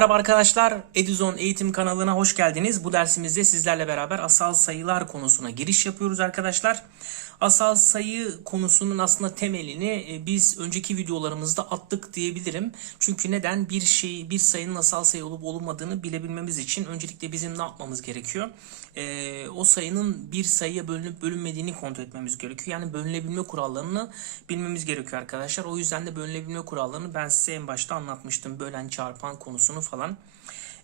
Merhaba arkadaşlar, Eduzon eğitim kanalına hoş geldiniz. Bu dersimizde sizlerle beraber asal sayılar konusuna giriş yapıyoruz arkadaşlar. Asal sayı konusunun aslında temelini e, biz önceki videolarımızda attık diyebilirim. Çünkü neden? Bir şey, bir sayının asal sayı olup olmadığını bilebilmemiz için öncelikle bizim ne yapmamız gerekiyor? Ee, o sayının bir sayıya bölünüp bölünmediğini kontrol etmemiz gerekiyor. Yani bölünebilme kurallarını bilmemiz gerekiyor arkadaşlar. O yüzden de bölünebilme kurallarını ben size en başta anlatmıştım. Bölen, çarpan konusunu falan.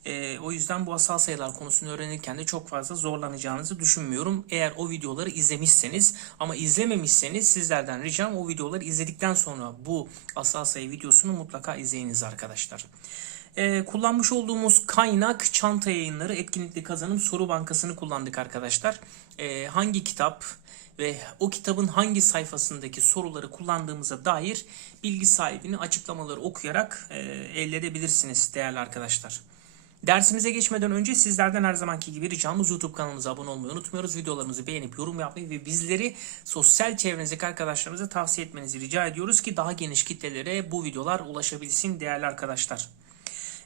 Ee, o yüzden bu asal sayılar konusunu öğrenirken de çok fazla zorlanacağınızı düşünmüyorum. Eğer o videoları izlemişseniz ama izlememişseniz sizlerden ricam o videoları izledikten sonra bu asal sayı videosunu mutlaka izleyiniz arkadaşlar. Ee, kullanmış olduğumuz kaynak çanta yayınları etkinlikli kazanım soru bankasını kullandık arkadaşlar. Ee, hangi kitap ve o kitabın hangi sayfasındaki soruları kullandığımıza dair bilgi sahibini açıklamaları okuyarak e, elde edebilirsiniz değerli arkadaşlar. Dersimize geçmeden önce sizlerden her zamanki gibi ricamız YouTube kanalımıza abone olmayı unutmuyoruz. Videolarımızı beğenip yorum yapmayı ve bizleri sosyal çevrenizdeki arkadaşlarımıza tavsiye etmenizi rica ediyoruz ki daha geniş kitlelere bu videolar ulaşabilsin değerli arkadaşlar.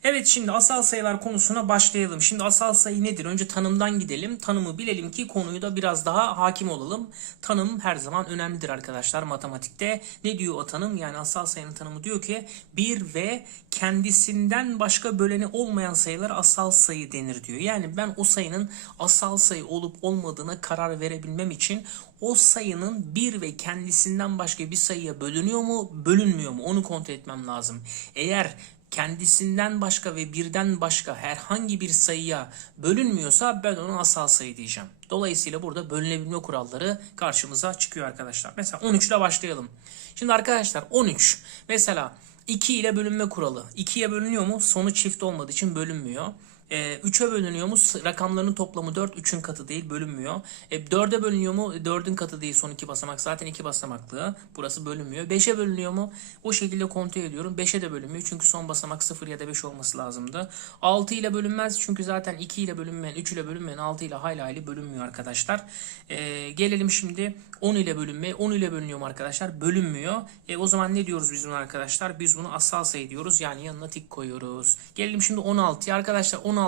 Evet şimdi asal sayılar konusuna başlayalım. Şimdi asal sayı nedir? Önce tanımdan gidelim. Tanımı bilelim ki konuyu da biraz daha hakim olalım. Tanım her zaman önemlidir arkadaşlar matematikte. Ne diyor o tanım? Yani asal sayının tanımı diyor ki bir ve kendisinden başka böleni olmayan sayılar asal sayı denir diyor. Yani ben o sayının asal sayı olup olmadığına karar verebilmem için o sayının bir ve kendisinden başka bir sayıya bölünüyor mu, bölünmüyor mu onu kontrol etmem lazım. Eğer kendisinden başka ve birden başka herhangi bir sayıya bölünmüyorsa ben ona asal sayı diyeceğim. Dolayısıyla burada bölünebilme kuralları karşımıza çıkıyor arkadaşlar. Mesela 13 ile başlayalım. Şimdi arkadaşlar 13 mesela 2 ile bölünme kuralı. 2'ye bölünüyor mu? Sonu çift olmadığı için bölünmüyor. E, 3'e bölünüyor mu? Rakamların toplamı 4, 3'ün katı değil, bölünmüyor. E, 4'e bölünüyor mu? 4'ün katı değil, son iki basamak. Zaten iki basamaklı. Burası bölünmüyor. 5'e bölünüyor mu? O şekilde kontrol ediyorum. 5'e de bölünmüyor. Çünkü son basamak 0 ya da 5 olması lazımdı. 6 ile bölünmez. Çünkü zaten 2 ile bölünmeyen, 3 ile bölünmeyen 6 ile hayli hayli bölünmüyor arkadaşlar. E, gelelim şimdi 10 ile bölünmeye. 10 ile bölünüyor mu arkadaşlar? Bölünmüyor. E, o zaman ne diyoruz biz buna arkadaşlar? Biz bunu asal sayı diyoruz. Yani yanına tik koyuyoruz. Gelelim şimdi 16'ya. Arkadaşlar 16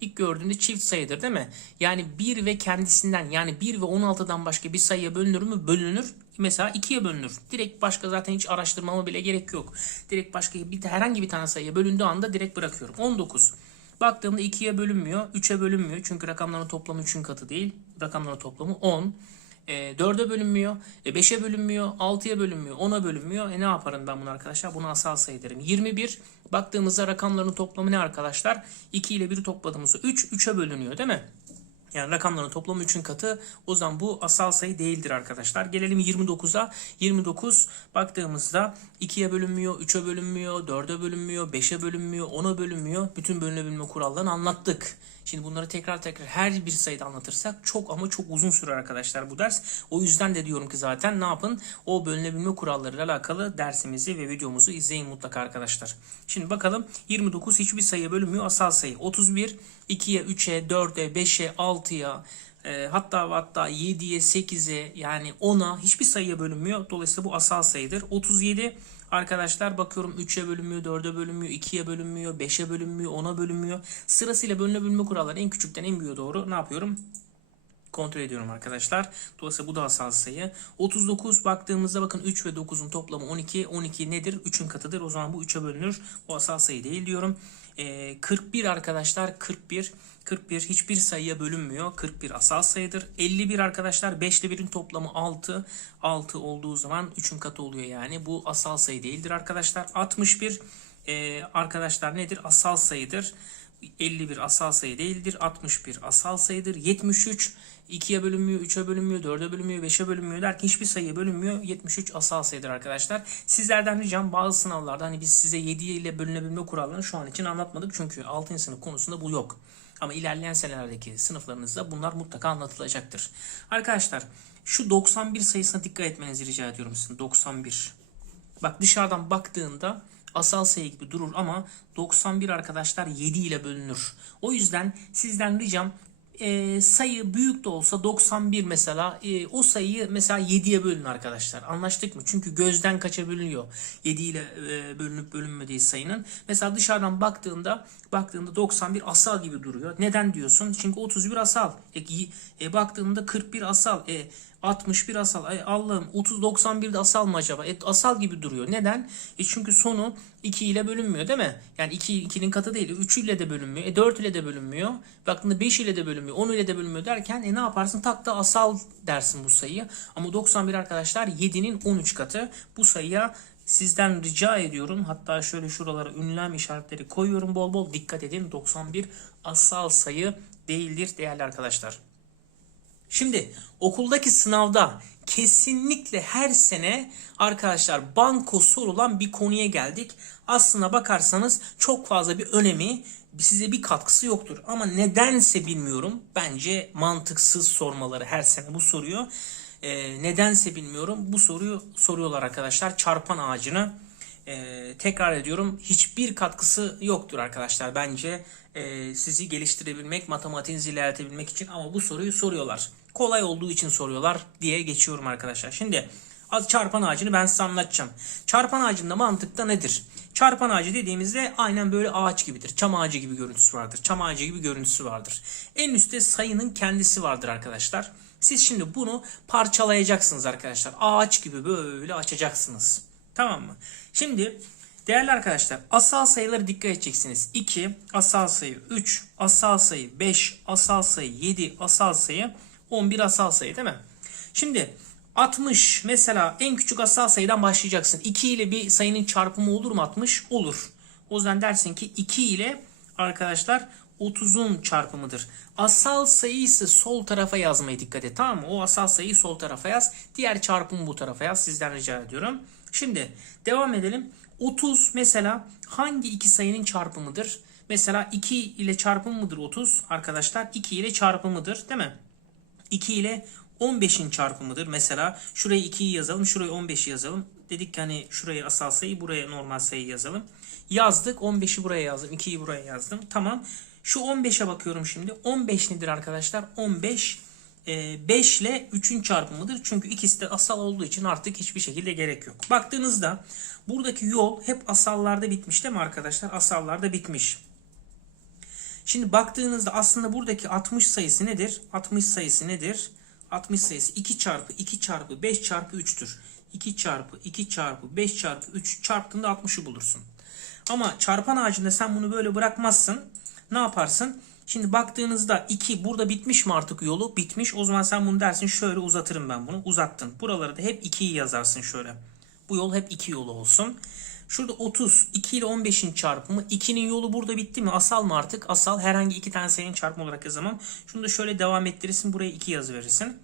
ilk gördüğümde çift sayıdır değil mi? Yani 1 ve kendisinden yani 1 ve 16'dan başka bir sayıya bölünür mü? Bölünür. Mesela 2'ye bölünür. Direkt başka zaten hiç araştırmama bile gerek yok. Direkt başka bir herhangi bir tane sayıya bölündüğü anda direkt bırakıyorum. 19. Baktığımda 2'ye bölünmüyor, 3'e bölünmüyor. Çünkü rakamların toplamı 3'ün katı değil. Rakamların toplamı 10. E, 4'e bölünmüyor, e, 5'e bölünmüyor, 6'ya bölünmüyor, 10'a bölünmüyor. E ne yaparım ben bunu arkadaşlar? Bunu asal sayı derim. 21 baktığımızda rakamların toplamı ne arkadaşlar? 2 ile 1'i topladığımızda 3, 3'e bölünüyor değil mi? Yani rakamların toplamı 3'ün katı. O zaman bu asal sayı değildir arkadaşlar. Gelelim 29'a. 29 baktığımızda 2'ye bölünmüyor, 3'e bölünmüyor, 4'e bölünmüyor, 5'e bölünmüyor, 10'a bölünmüyor. Bütün bölünebilme kurallarını anlattık. Şimdi bunları tekrar tekrar her bir sayıda anlatırsak çok ama çok uzun sürer arkadaşlar bu ders. O yüzden de diyorum ki zaten ne yapın? O bölünebilme kurallarıyla alakalı dersimizi ve videomuzu izleyin mutlaka arkadaşlar. Şimdi bakalım 29 hiçbir sayıya bölünmüyor asal sayı. 31 2'ye 3'e 4'e 5'e 6'ya e, hatta hatta 7'ye 8'e yani 10'a hiçbir sayıya bölünmüyor. Dolayısıyla bu asal sayıdır. 37 Arkadaşlar bakıyorum 3'e bölünmüyor, 4'e bölünmüyor, 2'ye bölünmüyor, 5'e bölünmüyor, 10'a bölünmüyor. Sırasıyla bölünebilme kuralları en küçükten en büyüğe doğru ne yapıyorum? kontrol ediyorum arkadaşlar. Dolayısıyla bu da asal sayı. 39 baktığımızda bakın 3 ve 9'un toplamı 12. 12 nedir? 3'ün katıdır. O zaman bu 3'e bölünür. Bu asal sayı değil diyorum. Ee, 41 arkadaşlar 41. 41 hiçbir sayıya bölünmüyor. 41 asal sayıdır. 51 arkadaşlar 5 ile 1'in toplamı 6. 6 olduğu zaman 3'ün katı oluyor yani. Bu asal sayı değildir arkadaşlar. 61 e, arkadaşlar nedir? Asal sayıdır. 51 asal sayı değildir. 61 asal sayıdır. 73 2'ye bölünmüyor, 3'e bölünmüyor, 4'e bölünmüyor, 5'e bölünmüyor derken hiçbir sayıya bölünmüyor. 73 asal sayıdır arkadaşlar. Sizlerden ricam bazı sınavlarda hani biz size 7 ile bölünebilme kurallarını şu an için anlatmadık. Çünkü 6. sınıf konusunda bu yok. Ama ilerleyen senelerdeki sınıflarınızda bunlar mutlaka anlatılacaktır. Arkadaşlar şu 91 sayısına dikkat etmenizi rica ediyorum sizin. 91. Bak dışarıdan baktığında asal sayı gibi durur ama 91 arkadaşlar 7 ile bölünür. O yüzden sizden ricam e, sayı büyük de olsa 91 mesela e, o sayıyı mesela 7'ye bölün arkadaşlar. Anlaştık mı? Çünkü gözden kaçabiliyor. 7 ile e, bölünüp bölünmediği sayının. Mesela dışarıdan baktığında baktığında 91 asal gibi duruyor. Neden diyorsun? Çünkü 31 asal. E, e, baktığında 41 asal. E, 61 asal. Ay Allah'ım 30 91 de asal mı acaba? E, asal gibi duruyor. Neden? E çünkü sonu 2 ile bölünmüyor değil mi? Yani 2 2'nin katı değil. 3 ile de bölünmüyor. E 4 ile de bölünmüyor. Baktığında 5 ile de bölünmüyor. 10 ile de bölünmüyor derken e ne yaparsın? Tak da asal dersin bu sayıyı. Ama 91 arkadaşlar 7'nin 13 katı. Bu sayıya sizden rica ediyorum. Hatta şöyle şuralara ünlem işaretleri koyuyorum bol bol. Dikkat edin 91 asal sayı değildir değerli arkadaşlar. Şimdi okuldaki sınavda kesinlikle her sene arkadaşlar banko sorulan bir konuya geldik. Aslına bakarsanız çok fazla bir önemi size bir katkısı yoktur. Ama nedense bilmiyorum. Bence mantıksız sormaları her sene bu soruyu. Ee, nedense bilmiyorum. Bu soruyu soruyorlar arkadaşlar. Çarpan ağacını. Ee, tekrar ediyorum hiçbir katkısı yoktur arkadaşlar bence e, sizi geliştirebilmek matematiğinizi ilerletebilmek için ama bu soruyu soruyorlar kolay olduğu için soruyorlar diye geçiyorum arkadaşlar. Şimdi az çarpan ağacını ben size anlatacağım çarpan ağacında mantıkta nedir? Çarpan ağacı dediğimizde aynen böyle ağaç gibidir. Çam ağacı gibi görüntüsü vardır. Çam ağacı gibi görüntüsü vardır. En üstte sayının kendisi vardır arkadaşlar. Siz şimdi bunu parçalayacaksınız arkadaşlar. Ağaç gibi böyle açacaksınız. Tamam mı? Şimdi değerli arkadaşlar asal sayıları dikkat edeceksiniz. 2, asal sayı 3, asal sayı 5, asal sayı 7, asal sayı 11 asal sayı değil mi? Şimdi 60 mesela en küçük asal sayıdan başlayacaksın. 2 ile bir sayının çarpımı olur mu 60? Olur. O yüzden dersin ki 2 ile arkadaşlar 30'un çarpımıdır. Asal sayı ise sol tarafa yazmaya dikkat et tamam mı? O asal sayıyı sol tarafa yaz. Diğer çarpımı bu tarafa yaz. Sizden rica ediyorum. Şimdi devam edelim. 30 mesela hangi iki sayının çarpımıdır? Mesela 2 ile çarpımı mıdır 30 arkadaşlar? 2 ile çarpımıdır değil mi? 2 ile 15'in çarpımıdır. Mesela şuraya 2'yi yazalım, şuraya 15'i yazalım. Dedik ki hani şuraya asal sayı, buraya normal sayı yazalım. Yazdık. 15'i buraya yazdım, 2'yi buraya yazdım. Tamam. Şu 15'e bakıyorum şimdi. 15 nedir arkadaşlar? 15 5 ile 3'ün çarpımıdır. Çünkü ikisi de asal olduğu için artık hiçbir şekilde gerek yok. Baktığınızda buradaki yol hep asallarda bitmiş değil mi arkadaşlar? Asallarda bitmiş. Şimdi baktığınızda aslında buradaki 60 sayısı nedir? 60 sayısı nedir? 60 sayısı 2 çarpı 2 çarpı 5 çarpı 3'tür. 2 çarpı 2 çarpı 5 çarpı 3 çarptığında 60'ı bulursun. Ama çarpan ağacında sen bunu böyle bırakmazsın. Ne yaparsın? Şimdi baktığınızda 2 burada bitmiş mi artık yolu? Bitmiş. O zaman sen bunu dersin şöyle uzatırım ben bunu. Uzattın. Buraları da hep 2'yi yazarsın şöyle. Bu yol hep 2 yolu olsun. Şurada 30. 2 ile 15'in çarpımı. 2'nin yolu burada bitti mi? Asal mı artık? Asal. Herhangi iki tane sayının çarpımı olarak yazamam. Şunu da şöyle devam ettirirsin. Buraya 2 yazı verirsin.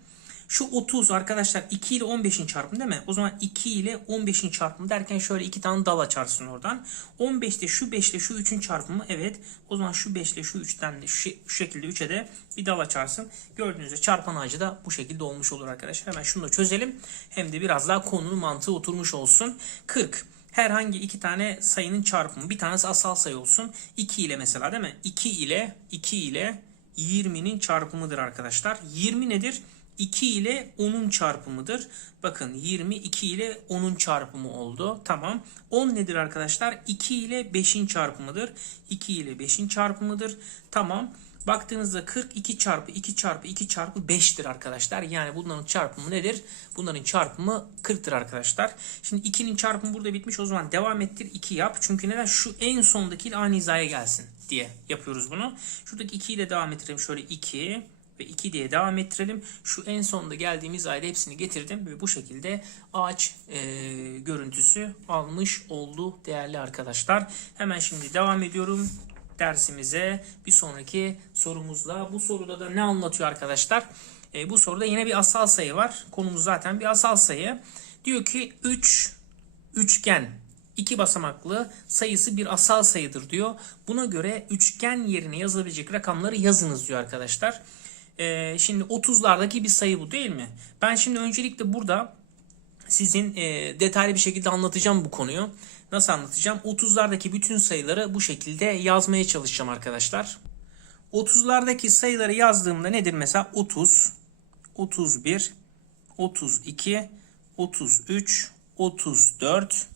Şu 30 arkadaşlar 2 ile 15'in çarpımı değil mi? O zaman 2 ile 15'in çarpımı derken şöyle iki tane dal açarsın oradan. 15 ile şu 5 ile şu 3'ün çarpımı evet. O zaman şu 5 ile şu 3'ten de şu, şu şekilde 3'e de bir dal açarsın. Gördüğünüz gibi çarpan ağacı da bu şekilde olmuş olur arkadaşlar. Hemen şunu da çözelim. Hem de biraz daha konunun mantığı oturmuş olsun. 40 herhangi iki tane sayının çarpımı. Bir tanesi asal sayı olsun. 2 ile mesela değil mi? 2 ile 2 ile 20'nin çarpımıdır arkadaşlar. 20 nedir? 2 ile 10'un çarpımıdır. Bakın 20 2 ile 10'un çarpımı oldu. Tamam. 10 nedir arkadaşlar? 2 ile 5'in çarpımıdır. 2 ile 5'in çarpımıdır. Tamam. Baktığınızda 42 çarpı 2 çarpı 2 çarpı 5'tir arkadaşlar. Yani bunların çarpımı nedir? Bunların çarpımı 40'tır arkadaşlar. Şimdi 2'nin çarpımı burada bitmiş. O zaman devam ettir 2 yap. Çünkü neden? Şu en sondakiyle aynı hizaya gelsin diye yapıyoruz bunu. Şuradaki 2'yi de devam ettirelim. Şöyle 2 ve 2 diye devam ettirelim. Şu en sonunda geldiğimiz ayda hepsini getirdim ve bu şekilde ağaç e, görüntüsü almış oldu değerli arkadaşlar. Hemen şimdi devam ediyorum dersimize bir sonraki sorumuzla. Bu soruda da ne anlatıyor arkadaşlar? E, bu soruda yine bir asal sayı var. Konumuz zaten bir asal sayı. Diyor ki 3 üçgen iki basamaklı sayısı bir asal sayıdır diyor. Buna göre üçgen yerine yazılabilecek rakamları yazınız diyor arkadaşlar. Ee, şimdi 30'lardaki bir sayı bu değil mi? Ben şimdi öncelikle burada sizin e, detaylı bir şekilde anlatacağım bu konuyu. Nasıl anlatacağım? 30'lardaki bütün sayıları bu şekilde yazmaya çalışacağım arkadaşlar. 30'lardaki sayıları yazdığımda nedir mesela? 30, 31, 32, 33, 34,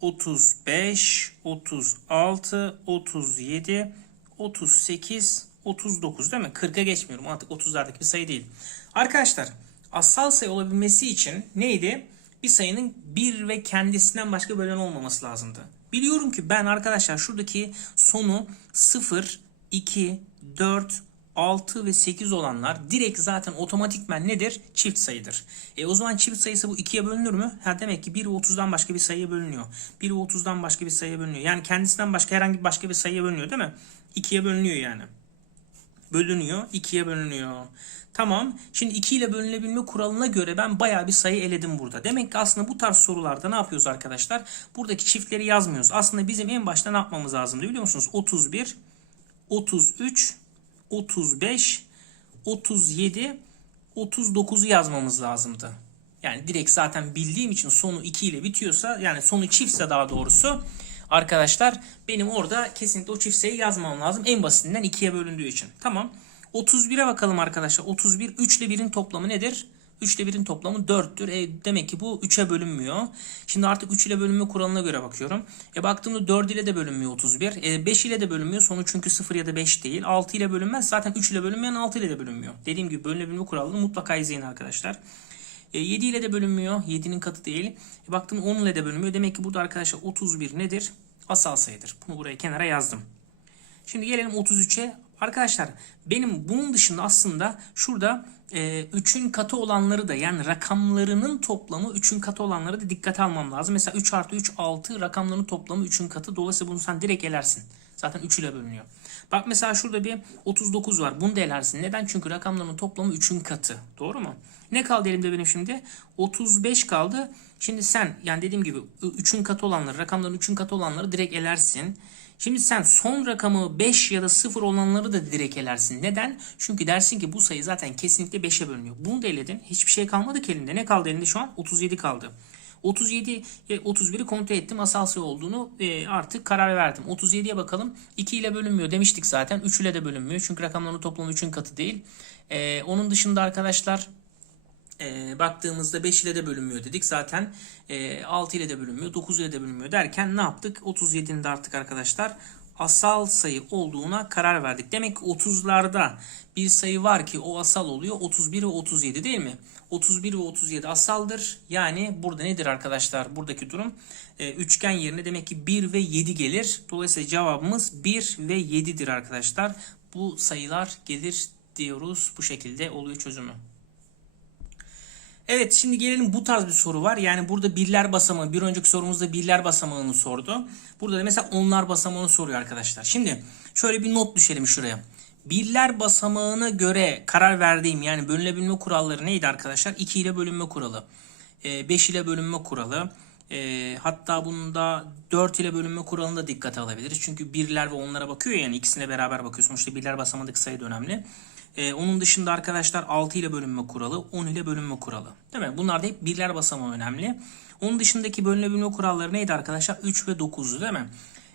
35, 36, 37, 38, 39 değil mi? 40'a geçmiyorum artık 30'lardaki bir sayı değil. Arkadaşlar asal sayı olabilmesi için neydi? Bir sayının bir ve kendisinden başka bölen olmaması lazımdı. Biliyorum ki ben arkadaşlar şuradaki sonu 0, 2, 4, 6 ve 8 olanlar direkt zaten otomatikmen nedir? Çift sayıdır. E o zaman çift sayısı bu 2'ye bölünür mü? Ha demek ki 1'i 30'dan başka bir sayıya bölünüyor. 1'i 30'dan başka bir sayıya bölünüyor. Yani kendisinden başka herhangi başka bir sayıya bölünüyor değil mi? 2'ye bölünüyor yani. Bölünüyor, 2'ye bölünüyor. Tamam. Şimdi 2 ile bölünebilme kuralına göre ben bayağı bir sayı eledim burada. Demek ki aslında bu tarz sorularda ne yapıyoruz arkadaşlar? Buradaki çiftleri yazmıyoruz. Aslında bizim en başta ne yapmamız lazımdı biliyor musunuz? 31, 33, 35, 37, 39'u yazmamız lazımdı. Yani direkt zaten bildiğim için sonu 2 ile bitiyorsa yani sonu çiftse daha doğrusu arkadaşlar benim orada kesinlikle o çift sayı yazmam lazım. En basitinden 2'ye bölündüğü için. Tamam. 31'e bakalım arkadaşlar. 31 3 ile 1'in toplamı nedir? 3 ile 1'in toplamı 4'tür. E, demek ki bu 3'e bölünmüyor. Şimdi artık 3 ile bölünme kuralına göre bakıyorum. E baktığımda 4 ile de bölünmüyor 31. E, 5 ile de bölünmüyor. Sonu çünkü 0 ya da 5 değil. 6 ile bölünmez. Zaten 3 ile bölünmeyen 6 ile de bölünmüyor. Dediğim gibi bölünebilme kuralını mutlaka izleyin arkadaşlar. E, 7 ile de bölünmüyor. 7'nin katı değil. E, baktım 10 ile de bölünmüyor. Demek ki burada arkadaşlar 31 nedir? Asal sayıdır. Bunu buraya kenara yazdım. Şimdi gelelim 33'e. Arkadaşlar benim bunun dışında aslında şurada 3'ün katı olanları da yani rakamlarının toplamı 3'ün katı olanları da dikkate almam lazım. Mesela 3 artı 3 6 rakamlarının toplamı 3'ün katı. Dolayısıyla bunu sen direkt elersin. Zaten 3 ile bölünüyor. Bak mesela şurada bir 39 var. Bunu da elersin. Neden? Çünkü rakamların toplamı 3'ün katı. Doğru mu? Ne kaldı elimde benim şimdi? 35 kaldı. Şimdi sen yani dediğim gibi 3'ün katı olanları, rakamların 3'ün katı olanları direkt elersin. Şimdi sen son rakamı 5 ya da 0 olanları da direkt elersin. Neden? Çünkü dersin ki bu sayı zaten kesinlikle 5'e bölünüyor. Bunu da eledin. Hiçbir şey kalmadı ki elinde. Ne kaldı elinde şu an? 37 kaldı. 37 ve 31'i kontrol ettim. Asal sayı olduğunu e, artık karar verdim. 37'ye bakalım. 2 ile bölünmüyor demiştik zaten. 3 ile de bölünmüyor. Çünkü rakamların toplamı 3'ün katı değil. E, onun dışında arkadaşlar e, baktığımızda 5 ile de bölünmüyor dedik. Zaten e, 6 ile de bölünmüyor, 9 ile de bölünmüyor derken ne yaptık? 37'nin de artık arkadaşlar asal sayı olduğuna karar verdik. Demek ki 30'larda bir sayı var ki o asal oluyor. 31 ve 37 değil mi? 31 ve 37 asaldır. Yani burada nedir arkadaşlar? Buradaki durum e, üçgen yerine demek ki 1 ve 7 gelir. Dolayısıyla cevabımız 1 ve 7'dir arkadaşlar. Bu sayılar gelir diyoruz. Bu şekilde oluyor çözümü. Evet şimdi gelelim bu tarz bir soru var. Yani burada birler basamağı bir önceki sorumuzda birler basamağını sordu. Burada da mesela onlar basamağını soruyor arkadaşlar. Şimdi şöyle bir not düşelim şuraya. Birler basamağına göre karar verdiğim yani bölünebilme kuralları neydi arkadaşlar? 2 ile bölünme kuralı. 5 ile bölünme kuralı. E, hatta bunda 4 ile bölünme kuralını da dikkate alabiliriz. Çünkü birler ve onlara bakıyor yani ikisine beraber bakıyor. Sonuçta birler basamağındaki sayı da önemli. Ee, onun dışında arkadaşlar 6 ile bölünme kuralı, 10 ile bölünme kuralı. Değil mi? Bunlar da hep birler basamağı önemli. Onun dışındaki bölünebilme kuralları neydi arkadaşlar? 3 ve 9'du değil mi?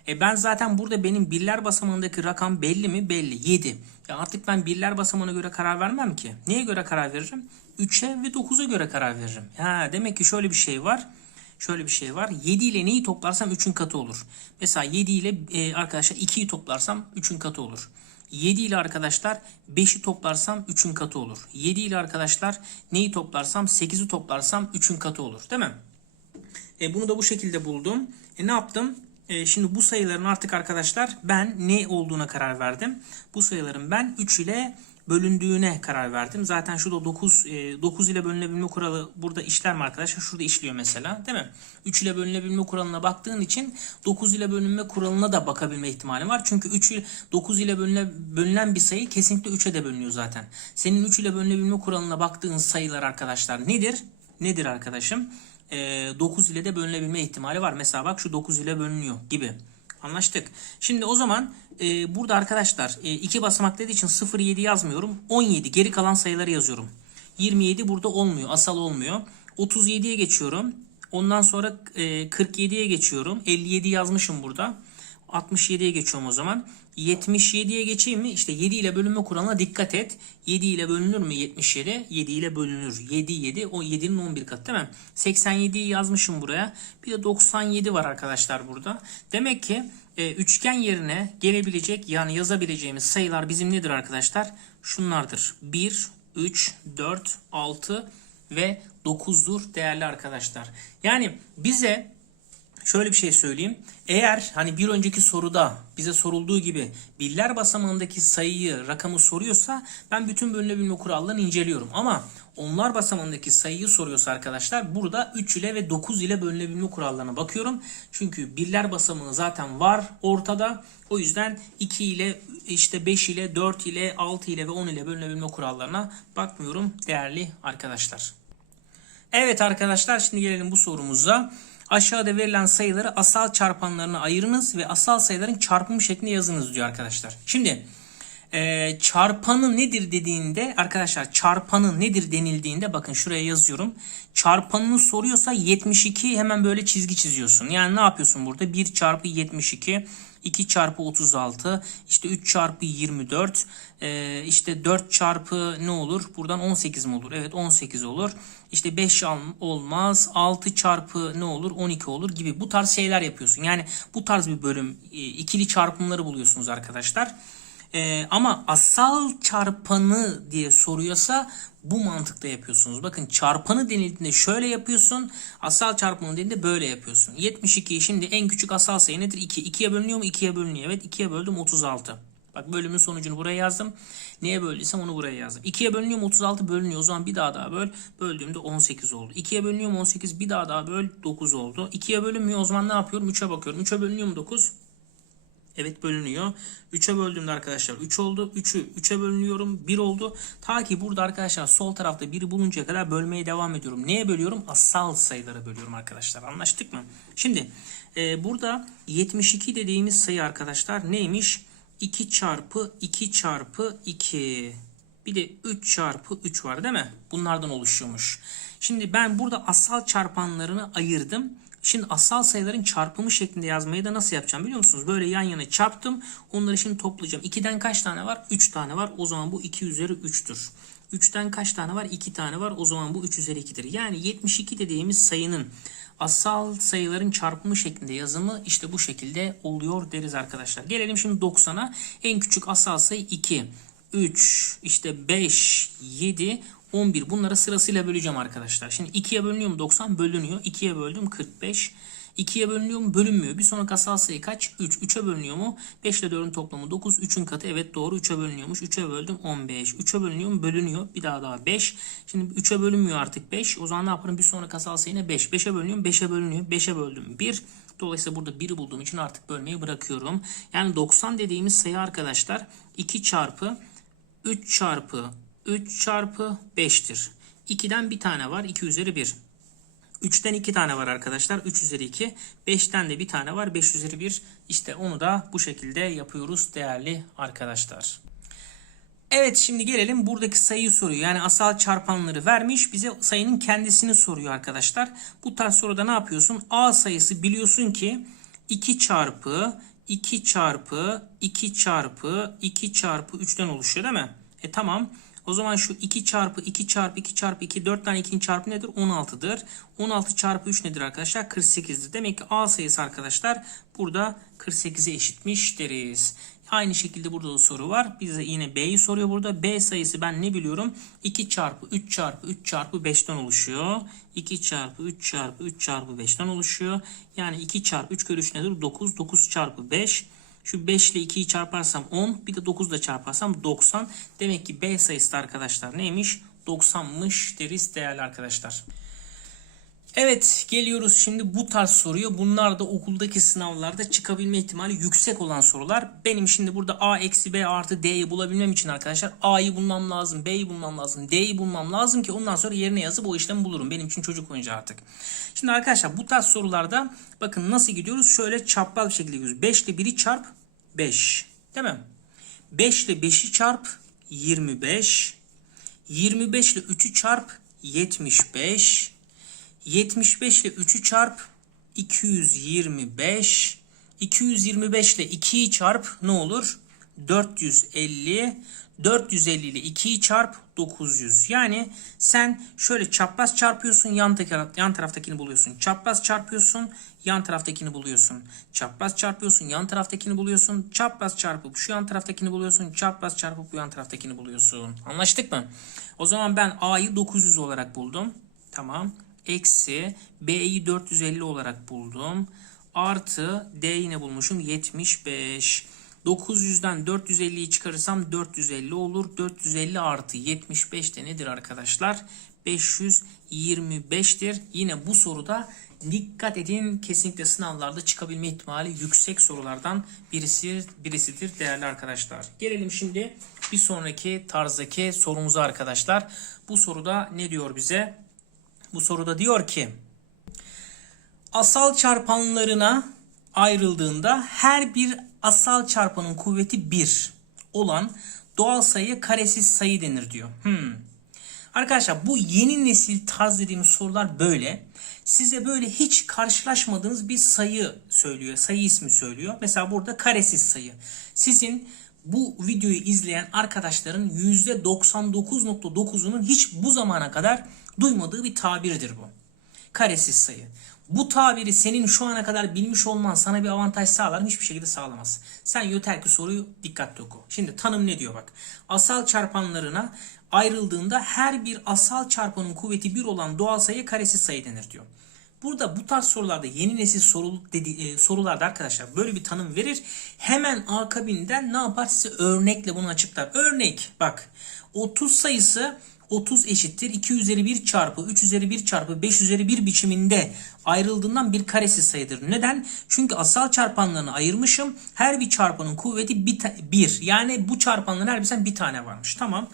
E ben zaten burada benim birler basamağındaki rakam belli mi? Belli. 7. Ya artık ben birler basamağına göre karar vermem ki. Neye göre karar veririm? 3'e ve 9'a göre karar veririm. Ha, demek ki şöyle bir şey var. Şöyle bir şey var. 7 ile neyi toplarsam 3'ün katı olur. Mesela 7 ile e, arkadaşlar 2'yi toplarsam 3'ün katı olur. 7 ile arkadaşlar 5'i toplarsam 3'ün katı olur. 7 ile arkadaşlar neyi toplarsam 8'i toplarsam 3'ün katı olur. Değil mi? E, bunu da bu şekilde buldum. E, ne yaptım? E, şimdi bu sayıların artık arkadaşlar ben ne olduğuna karar verdim. Bu sayıların ben 3 ile bölündüğüne karar verdim. Zaten şurada 9 e, 9 ile bölünebilme kuralı burada işler mi arkadaşlar? Şurada işliyor mesela değil mi? 3 ile bölünebilme kuralına baktığın için 9 ile bölünme kuralına da bakabilme ihtimali var. Çünkü 3 ile 9 ile bölüne, bölünen bir sayı kesinlikle 3'e de bölünüyor zaten. Senin 3 ile bölünebilme kuralına baktığın sayılar arkadaşlar nedir? Nedir arkadaşım? E, 9 ile de bölünebilme ihtimali var. Mesela bak şu 9 ile bölünüyor gibi. Anlaştık. Şimdi o zaman e, burada arkadaşlar e, iki basamak dediği için 0 7 yazmıyorum. 17 geri kalan sayıları yazıyorum. 27 burada olmuyor. Asal olmuyor. 37'ye geçiyorum. Ondan sonra e, 47'ye geçiyorum. 57 yazmışım burada. 67'ye geçiyorum o zaman. 77'ye geçeyim mi? İşte 7 ile bölünme kuralına dikkat et. 7 ile bölünür mü 77? 7 ile bölünür. 7 7 o 7'nin 11 katı değil mi? 87'yi yazmışım buraya. Bir de 97 var arkadaşlar burada. Demek ki e, üçgen yerine gelebilecek yani yazabileceğimiz sayılar bizim nedir arkadaşlar? Şunlardır. 1, 3, 4, 6 ve 9'dur değerli arkadaşlar. Yani bize şöyle bir şey söyleyeyim. Eğer hani bir önceki soruda bize sorulduğu gibi birler basamağındaki sayıyı, rakamı soruyorsa ben bütün bölünebilme kurallarını inceliyorum. Ama onlar basamağındaki sayıyı soruyorsa arkadaşlar burada 3 ile ve 9 ile bölünebilme kurallarına bakıyorum. Çünkü birler basamağı zaten var ortada. O yüzden 2 ile işte 5 ile 4 ile 6 ile ve 10 ile bölünebilme kurallarına bakmıyorum değerli arkadaşlar. Evet arkadaşlar şimdi gelelim bu sorumuza. Aşağıda verilen sayıları asal çarpanlarına ayırınız ve asal sayıların çarpımı şeklinde yazınız diyor arkadaşlar. Şimdi e, çarpanı nedir dediğinde arkadaşlar çarpanı nedir denildiğinde bakın şuraya yazıyorum. Çarpanını soruyorsa 72 hemen böyle çizgi çiziyorsun. Yani ne yapıyorsun burada? 1 çarpı 72 2 çarpı 36 işte 3 çarpı 24 e, işte 4 çarpı ne olur? Buradan 18 mi olur? Evet 18 olur. İşte 5 olmaz 6 çarpı ne olur? 12 olur gibi bu tarz şeyler yapıyorsun. Yani bu tarz bir bölüm e, ikili çarpımları buluyorsunuz arkadaşlar e, ama asal çarpanı diye soruyorsa bu mantıkla yapıyorsunuz. Bakın çarpanı denildiğinde şöyle yapıyorsun. Asal çarpanı denildiğinde böyle yapıyorsun. 72'yi şimdi en küçük asal sayı nedir? 2. 2'ye bölünüyor mu? 2'ye bölünüyor. Evet 2'ye böldüm 36. Bak bölümün sonucunu buraya yazdım. Neye böldüysem onu buraya yazdım. 2'ye bölünüyor mu? 36 bölünüyor. O zaman bir daha daha böl. Böldüğümde 18 oldu. 2'ye bölünüyor mu? 18 bir daha daha böl. 9 oldu. 2'ye bölünmüyor. O zaman ne yapıyorum? 3'e bakıyorum. 3'e bölünüyor mu 9? Evet bölünüyor. 3'e böldüğümde arkadaşlar 3 oldu. 3'ü 3'e bölünüyorum. 1 oldu. Ta ki burada arkadaşlar sol tarafta 1'i buluncaya kadar bölmeye devam ediyorum. Neye bölüyorum? Asal sayılara bölüyorum arkadaşlar. Anlaştık mı? Şimdi e, burada 72 dediğimiz sayı arkadaşlar neymiş? 2 çarpı 2 çarpı 2. Bir de 3 çarpı 3 var değil mi? Bunlardan oluşuyormuş. Şimdi ben burada asal çarpanlarını ayırdım. Şimdi asal sayıların çarpımı şeklinde yazmayı da nasıl yapacağım biliyor musunuz? Böyle yan yana çarptım. Onları şimdi toplayacağım. 2'den kaç tane var? 3 tane var. O zaman bu 2 üzeri 3'tür. 3'ten kaç tane var? 2 tane var. O zaman bu 3 üzeri 2'dir. Yani 72 dediğimiz sayının asal sayıların çarpımı şeklinde yazımı işte bu şekilde oluyor deriz arkadaşlar. Gelelim şimdi 90'a. En küçük asal sayı 2. 3, işte 5, 7, 11. Bunları sırasıyla böleceğim arkadaşlar. Şimdi 2'ye bölünüyor mu 90? Bölünüyor. 2'ye böldüm 45. 2'ye bölünüyor mu? Bölünmüyor. Bir sonraki asal sayı kaç? 3. 3'e bölünüyor mu? 5 ile 4'ün toplamı 9. 3'ün katı evet doğru. 3'e bölünüyormuş. 3'e böldüm 15. 3'e bölünüyor mu? Bölünüyor. Bir daha daha 5. Şimdi 3'e bölünmüyor artık 5. O zaman ne yaparım? Bir sonraki asal sayı ne? 5. 5'e bölünüyor mu? 5'e bölünüyor. 5'e böldüm 1. Dolayısıyla burada 1'i bulduğum için artık bölmeyi bırakıyorum. Yani 90 dediğimiz sayı arkadaşlar 2 çarpı 3 çarpı 3 çarpı 5'tir. 2'den bir tane var. 2 üzeri 1. 3'ten 2 tane var arkadaşlar. 3 üzeri 2. 5'ten de bir tane var. 5 üzeri 1. İşte onu da bu şekilde yapıyoruz değerli arkadaşlar. Evet şimdi gelelim buradaki sayıyı soruyor. Yani asal çarpanları vermiş bize sayının kendisini soruyor arkadaşlar. Bu tarz soruda ne yapıyorsun? A sayısı biliyorsun ki 2 çarpı 2 çarpı 2 çarpı 2 çarpı 3'ten oluşuyor değil mi? E tamam. O zaman şu 2 çarpı 2 çarpı 2 çarpı 2 4 tane 2'nin çarpı nedir? 16'dır. 16 çarpı 3 nedir arkadaşlar? 48'dir. Demek ki A sayısı arkadaşlar burada 48'e eşitmiş deriz. Aynı şekilde burada da soru var. Bize yine B'yi soruyor burada. B sayısı ben ne biliyorum? 2 çarpı 3 çarpı 3 çarpı 5'ten oluşuyor. 2 çarpı 3 çarpı 3 çarpı 5'ten oluşuyor. Yani 2 çarpı 3 kere 3 nedir? 9. 9 çarpı 5. Şu 5 ile 2'yi çarparsam 10. Bir de 9 ile çarparsam 90. Demek ki B sayısı da arkadaşlar neymiş? 90'mış deriz değerli arkadaşlar. Evet geliyoruz şimdi bu tarz soruya. Bunlar da okuldaki sınavlarda çıkabilme ihtimali yüksek olan sorular. Benim şimdi burada A eksi B artı D'yi bulabilmem için arkadaşlar A'yı bulmam lazım, B'yi bulmam lazım, D'yi bulmam lazım ki ondan sonra yerine yazıp o işlemi bulurum. Benim için çocuk oyuncağı artık. Şimdi arkadaşlar bu tarz sorularda bakın nasıl gidiyoruz? Şöyle çapraz bir şekilde gidiyoruz. 5 ile 1'i çarp 5. Değil mi? 5 ile 5'i çarp 25. 25 ile 3'ü çarp 75. 75 ile 3'ü çarp 225. 225 ile 2'yi çarp ne olur? 450. 450 ile 2'yi çarp 900. Yani sen şöyle çapraz çarpıyorsun yan, taraf, yan taraftakini buluyorsun. Çapraz çarpıyorsun yan taraftakini buluyorsun. Çapraz çarpıyorsun yan taraftakini buluyorsun. Çapraz çarpıp şu yan taraftakini buluyorsun. Çapraz çarpıp bu yan taraftakini buluyorsun. Anlaştık mı? O zaman ben A'yı 900 olarak buldum. Tamam. Eksi B'yi 450 olarak buldum. Artı D yine bulmuşum 75. 900'den 450'yi çıkarırsam 450 olur. 450 artı 75 de nedir arkadaşlar? 525'tir. Yine bu soruda dikkat edin kesinlikle sınavlarda çıkabilme ihtimali yüksek sorulardan birisi birisidir değerli arkadaşlar. Gelelim şimdi bir sonraki tarzdaki sorumuza arkadaşlar. Bu soruda ne diyor bize? Bu soruda diyor ki asal çarpanlarına ayrıldığında her bir asal çarpanın kuvveti 1 olan doğal sayı karesiz sayı denir diyor. Hmm. Arkadaşlar bu yeni nesil tarz dediğimiz sorular böyle. Size böyle hiç karşılaşmadığınız bir sayı söylüyor. Sayı ismi söylüyor. Mesela burada karesiz sayı. Sizin bu videoyu izleyen arkadaşların %99.9'unun hiç bu zamana kadar duymadığı bir tabirdir bu. Karesiz sayı. Bu tabiri senin şu ana kadar bilmiş olman sana bir avantaj sağlar mı? Hiçbir şekilde sağlamaz. Sen yeter ki soruyu dikkatli oku. Şimdi tanım ne diyor bak. Asal çarpanlarına ayrıldığında her bir asal çarpanın kuvveti 1 olan doğal sayı karesiz sayı denir diyor. Burada bu tarz sorularda yeni nesil soru, dedi, e, sorularda arkadaşlar böyle bir tanım verir. Hemen akabinden ne yapar size örnekle bunu açıklar. Örnek bak 30 sayısı 30 eşittir 2 üzeri 1 çarpı 3 üzeri 1 çarpı 5 üzeri 1 biçiminde ayrıldığından bir karesiz sayıdır. Neden? Çünkü asal çarpanlarını ayırmışım. Her bir çarpanın kuvveti 1. Yani bu çarpanların her birisinden bir tane varmış. Tamam.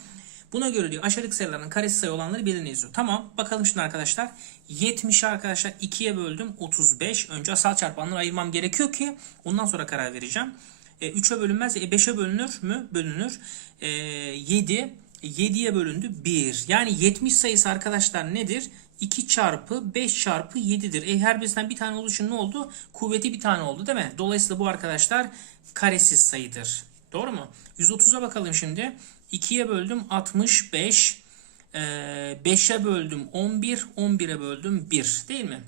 Buna göre diyor aşağıdaki sayıların karesi sayı olanları belirleyin yazıyor. Tamam bakalım şimdi arkadaşlar. 70'i arkadaşlar 2'ye böldüm 35. Önce asal çarpanları ayırmam gerekiyor ki ondan sonra karar vereceğim. E, 3'e bölünmez. E, 5'e bölünür mü? Bölünür. E, 7. 7'ye bölündü 1. Yani 70 sayısı arkadaşlar nedir? 2 çarpı 5 çarpı 7'dir. E her birisinden bir tane olduğu için ne oldu? Kuvveti bir tane oldu değil mi? Dolayısıyla bu arkadaşlar karesiz sayıdır. Doğru mu? 130'a bakalım şimdi. 2'ye böldüm 65. 5'e böldüm 11. 11'e böldüm 1. Değil mi?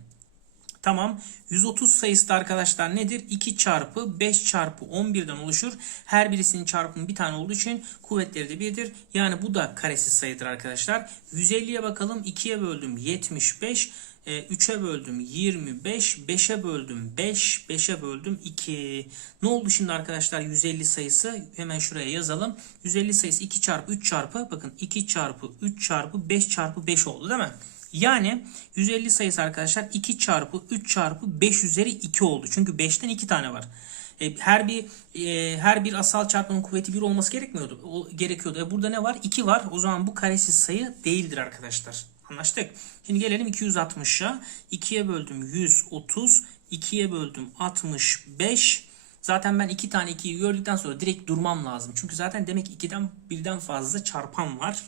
Tamam. 130 sayısı da arkadaşlar nedir? 2 çarpı 5 çarpı 11'den oluşur. Her birisinin çarpımı bir tane olduğu için kuvvetleri de 1'dir. Yani bu da karesiz sayıdır arkadaşlar. 150'ye bakalım. 2'ye böldüm 75. 3'e böldüm 25, 5'e böldüm 5, 5'e böldüm 2. Ne oldu şimdi arkadaşlar 150 sayısı? Hemen şuraya yazalım. 150 sayısı 2 çarpı 3 çarpı bakın 2 çarpı 3 çarpı 5 çarpı 5 oldu değil mi? Yani 150 sayısı arkadaşlar 2 çarpı 3 çarpı 5 üzeri 2 oldu. Çünkü 5'ten 2 tane var. E, her bir e, her bir asal çarpanın kuvveti 1 olması gerekmiyordu. O, gerekiyordu. E, burada ne var? 2 var. O zaman bu karesiz sayı değildir arkadaşlar. Anlaştık. Şimdi gelelim 260'a. 2'ye böldüm 130. 2'ye böldüm 65. Zaten ben 2 tane 2'yi gördükten sonra direkt durmam lazım. Çünkü zaten demek ki 2'den birden fazla çarpan var.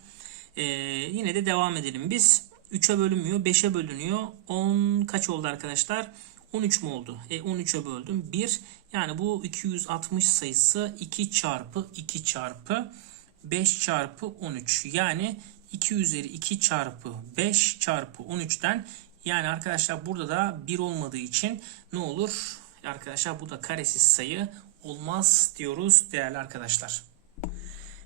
Ee, yine de devam edelim biz. 3'e bölünmüyor. 5'e bölünüyor. 10 kaç oldu arkadaşlar? 13 mu oldu? E 13'e böldüm. 1. Yani bu 260 sayısı 2 çarpı 2 çarpı 5 çarpı 13. Yani 2 üzeri 2 çarpı 5 çarpı 13'ten yani arkadaşlar burada da 1 olmadığı için ne olur? Arkadaşlar bu da karesiz sayı olmaz diyoruz değerli arkadaşlar.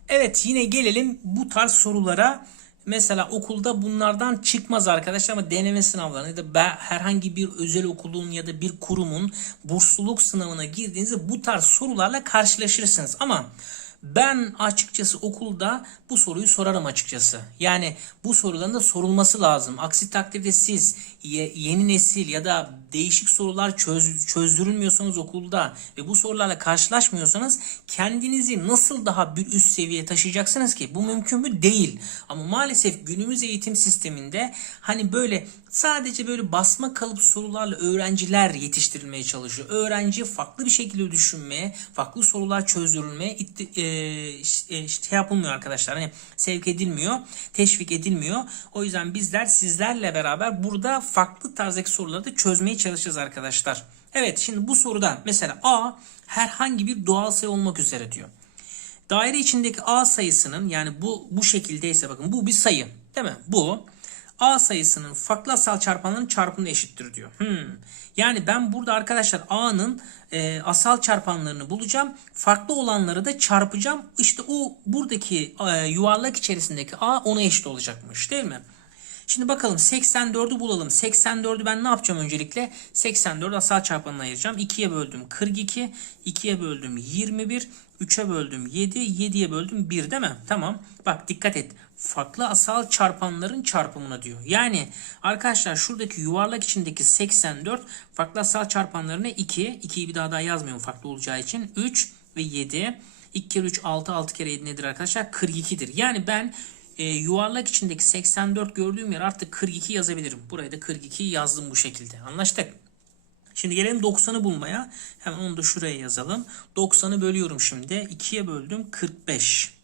Evet yine gelelim bu tarz sorulara. Mesela okulda bunlardan çıkmaz arkadaşlar ama deneme sınavlarına ya da herhangi bir özel okulun ya da bir kurumun bursluluk sınavına girdiğinizde bu tarz sorularla karşılaşırsınız. Ama ben açıkçası okulda bu soruyu sorarım açıkçası. Yani bu soruların da sorulması lazım. Aksi takdirde siz yeni nesil ya da değişik sorular çöz, çözdürülmüyorsanız okulda ve bu sorularla karşılaşmıyorsanız kendinizi nasıl daha bir üst seviyeye taşıyacaksınız ki? Bu mümkün mü? Değil. Ama maalesef günümüz eğitim sisteminde hani böyle sadece böyle basma kalıp sorularla öğrenciler yetiştirilmeye çalışıyor. Öğrenci farklı bir şekilde düşünmeye, farklı sorular çözdürülmeye e, e, şey yapılmıyor arkadaşlar. Hani sevk edilmiyor, teşvik edilmiyor. O yüzden bizler sizlerle beraber burada farklı tarzdaki soruları da çözmeye çalışacağız arkadaşlar. Evet şimdi bu soruda mesela A herhangi bir doğal sayı olmak üzere diyor. Daire içindeki A sayısının yani bu bu şekildeyse bakın bu bir sayı değil mi? Bu A sayısının farklı asal çarpanlarının çarpımına eşittir diyor. Hmm. Yani ben burada arkadaşlar A'nın e, asal çarpanlarını bulacağım. Farklı olanları da çarpacağım. İşte o buradaki e, yuvarlak içerisindeki A ona eşit olacakmış değil mi? Şimdi bakalım 84'ü bulalım. 84'ü ben ne yapacağım öncelikle? 84 asal çarpanına ayıracağım. 2'ye böldüm 42, 2'ye böldüm 21, 3'e böldüm 7, 7'ye böldüm 1 değil mi? Tamam. Bak dikkat et. Farklı asal çarpanların çarpımına diyor. Yani arkadaşlar şuradaki yuvarlak içindeki 84 farklı asal çarpanlarına 2. 2'yi bir daha daha yazmıyorum farklı olacağı için. 3 ve 7. 2 kere 3 6 6 kere 7 nedir arkadaşlar? 42'dir. Yani ben e, yuvarlak içindeki 84 gördüğüm yer artık 42 yazabilirim. Buraya da 42 yazdım bu şekilde. Anlaştık. Şimdi gelelim 90'ı bulmaya. Hemen onu da şuraya yazalım. 90'ı bölüyorum şimdi. 2'ye böldüm 45.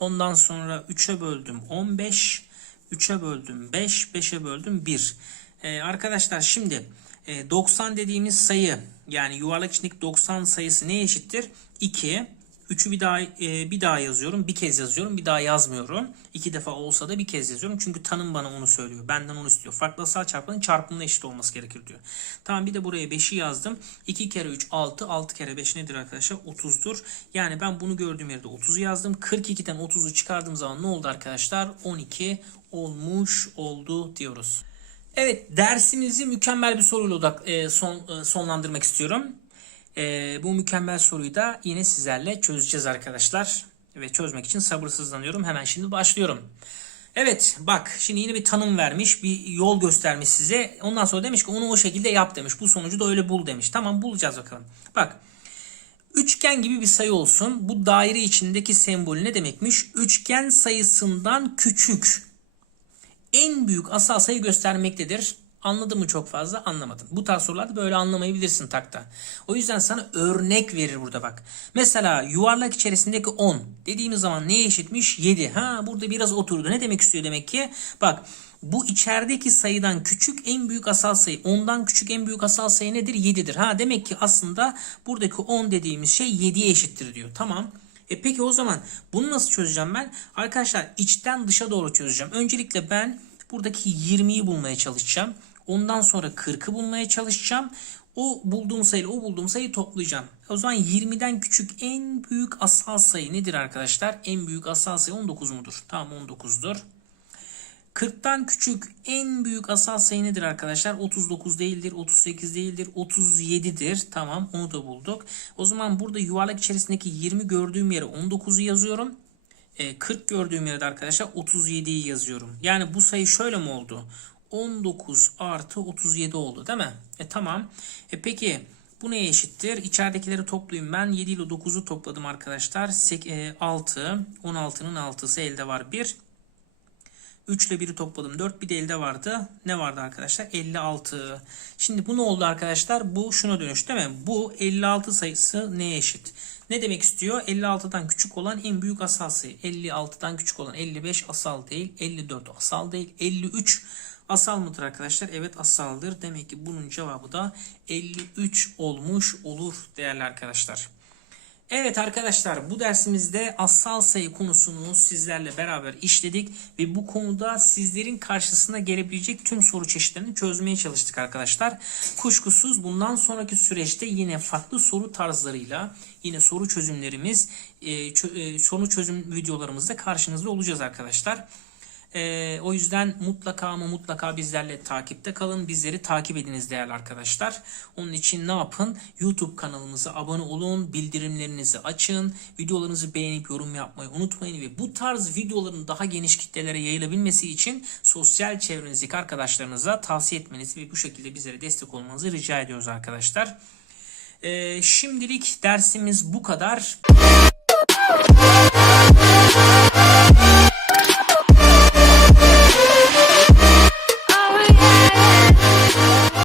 Ondan sonra 3'e böldüm 15. 3'e böldüm 5. 5'e böldüm 1. Ee, arkadaşlar şimdi e, 90 dediğimiz sayı yani yuvarlak içindeki 90 sayısı ne eşittir? 2. 3'ü bir daha e, bir daha yazıyorum. Bir kez yazıyorum. Bir daha yazmıyorum. İki defa olsa da bir kez yazıyorum. Çünkü tanım bana onu söylüyor. Benden onu istiyor. Farklı asal çarpanın çarpımına eşit olması gerekir diyor. Tamam bir de buraya 5'i yazdım. 2 kere 3 6. 6 kere 5 nedir arkadaşlar? 30'dur. Yani ben bunu gördüğüm yerde 30'u yazdım. 42'den 30'u çıkardığım zaman ne oldu arkadaşlar? 12 olmuş oldu diyoruz. Evet dersimizi mükemmel bir soruyla odak, e, son, e, sonlandırmak istiyorum. Ee, bu mükemmel soruyu da yine sizlerle çözeceğiz arkadaşlar. Ve çözmek için sabırsızlanıyorum. Hemen şimdi başlıyorum. Evet bak şimdi yine bir tanım vermiş. Bir yol göstermiş size. Ondan sonra demiş ki onu o şekilde yap demiş. Bu sonucu da öyle bul demiş. Tamam bulacağız bakalım. Bak üçgen gibi bir sayı olsun. Bu daire içindeki sembol ne demekmiş? Üçgen sayısından küçük en büyük asal sayı göstermektedir. Anladın mı çok fazla? Anlamadım. Bu tarz sorularda böyle anlamayabilirsin takta. O yüzden sana örnek verir burada bak. Mesela yuvarlak içerisindeki 10 dediğimiz zaman neye eşitmiş? 7. Ha burada biraz oturdu. Ne demek istiyor demek ki? Bak bu içerideki sayıdan küçük en büyük asal sayı. 10'dan küçük en büyük asal sayı nedir? 7'dir. Ha demek ki aslında buradaki 10 dediğimiz şey 7'ye eşittir diyor. Tamam. E peki o zaman bunu nasıl çözeceğim ben? Arkadaşlar içten dışa doğru çözeceğim. Öncelikle ben buradaki 20'yi bulmaya çalışacağım. Ondan sonra 40'ı bulmaya çalışacağım. O bulduğum sayı o bulduğum sayıyı toplayacağım. O zaman 20'den küçük en büyük asal sayı nedir arkadaşlar? En büyük asal sayı 19 mudur? Tamam 19'dur. 40'tan küçük en büyük asal sayı nedir arkadaşlar? 39 değildir, 38 değildir, 37'dir. Tamam onu da bulduk. O zaman burada yuvarlak içerisindeki 20 gördüğüm yere 19'u yazıyorum. 40 e, gördüğüm yerde arkadaşlar 37'yi yazıyorum. Yani bu sayı şöyle mi oldu? 19 artı 37 oldu değil mi? E tamam. E peki bu neye eşittir? İçeridekileri toplayayım ben. 7 ile 9'u topladım arkadaşlar. 6. 16'nın 6'sı elde var 1. 3 ile 1'i topladım 4 bir de elde vardı. Ne vardı arkadaşlar? 56. Şimdi bu ne oldu arkadaşlar? Bu şuna dönüş değil mi? Bu 56 sayısı neye eşit? Ne demek istiyor? 56'dan küçük olan en büyük asal sayı. 56'dan küçük olan 55 asal değil. 54 asal değil. 53 Asal mıdır arkadaşlar? Evet asaldır. Demek ki bunun cevabı da 53 olmuş olur değerli arkadaşlar. Evet arkadaşlar bu dersimizde asal sayı konusunu sizlerle beraber işledik ve bu konuda sizlerin karşısına gelebilecek tüm soru çeşitlerini çözmeye çalıştık arkadaşlar. Kuşkusuz bundan sonraki süreçte yine farklı soru tarzlarıyla yine soru çözümlerimiz, e, soru çözüm videolarımızda karşınızda olacağız arkadaşlar. E, o yüzden mutlaka ama mutlaka bizlerle takipte kalın. Bizleri takip ediniz değerli arkadaşlar. Onun için ne yapın? YouTube kanalımıza abone olun. Bildirimlerinizi açın. Videolarınızı beğenip yorum yapmayı unutmayın. Ve bu tarz videoların daha geniş kitlelere yayılabilmesi için sosyal çevrenizdeki arkadaşlarınıza tavsiye etmenizi ve bu şekilde bizlere destek olmanızı rica ediyoruz arkadaşlar. E, şimdilik dersimiz bu kadar.